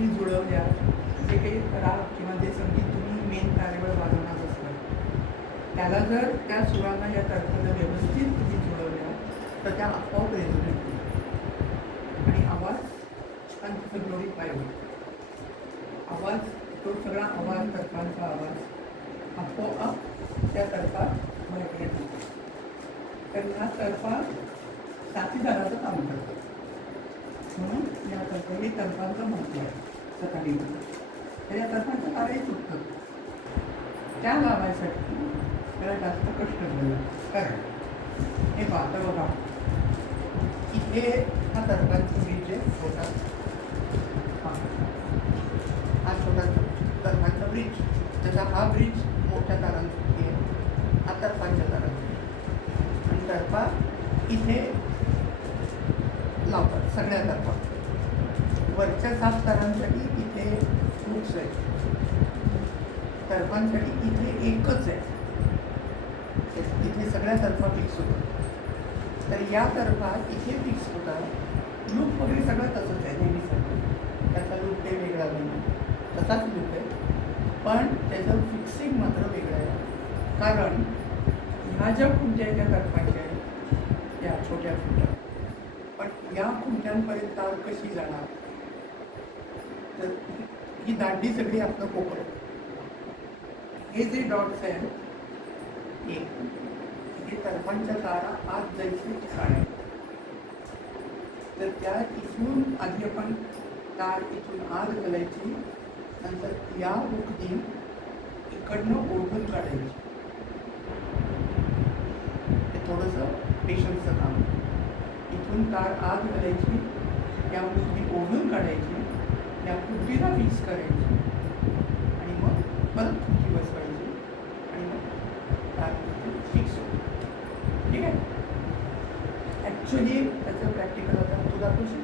तुम्ही जुळवल्या, जे काही राग किंवा जे संगीत तुम्ही मेन तारेवर वाजवणार असलं त्याला जर त्या सुरांना या तर्फाला व्यवस्थित तुम्ही जुळवल्या तर त्या आपोआप रेझोनेट होतील आणि आवाज छान तिथं ग्लोरीफाय होईल. आवाज तो सगळा आवाज तर्फांचा आवाज आपोआप त्या तर्फात व्हायब्रेट होतो. तर ह्या तर्फा साथीदाराचं काम करतात म्हणून या तर्फा हे तर्फांचं महत्त्व आहे सकाळी. तर या तर्फांचं कार्यही चुकतं. त्या लावायसाठी त्याला जास्त कष्ट झालं. कारण हे पाहता बघा इथे हा तर्फांचा ब्रिज आहे छोटा, हा छोटा तर्फांचा ब्रिज, त्याचा हा ब्रिज मोठ्या तारांसाठी आहे, हा तर्फांच्या तारांसाठी. आणि तर्फा इथे लावतात सगळ्या तर्फा. वरच्या 7 तारांसाठी इथे फ्रुट्स आहे, तर्फांसाठी इथे एकच आहे, इथे सगळ्या तर्फा फिक्स होतात. तर या तर्फा इथे फिक्स होतात. लूप वगैरे सगळं तसंच आहे नेहमीसाठी, त्याचा लूप काही वेगळा नाही, तसाच लूप आहे, पण त्याचं फिक्सिंग मात्र वेगळं आहे. कारण ह्या ज्या खुंट्या आहेत त्या तर्फांच्या आहेत, या छोट्या खुंट्या, पण या खुंट्यांपर्यंत तार कशी जाणार, तर ही दांडी सगळी आपलं कोपर आहे. हे जे डॉट्स आहेत हे तर्फांच्या तारा आत जायचे ठिकाण आहे. तर त्या इथून आधी आपण तार इथून आत घालायची, नंतर या उकडी इकडनं ओढून काढायची. हे थोडंसं पेशन्सचं काम. इथून तार आत घालायची, या उकडी ओढून काढायची, या खुर्टीला फिक्स करायची आणि मग परत खुर्टी बसवायची आणि मग तार फिक्स होतो. ठीक आहे. ॲक्च्युली त्याचं प्रॅक्टिकल होतं, तुला खुशी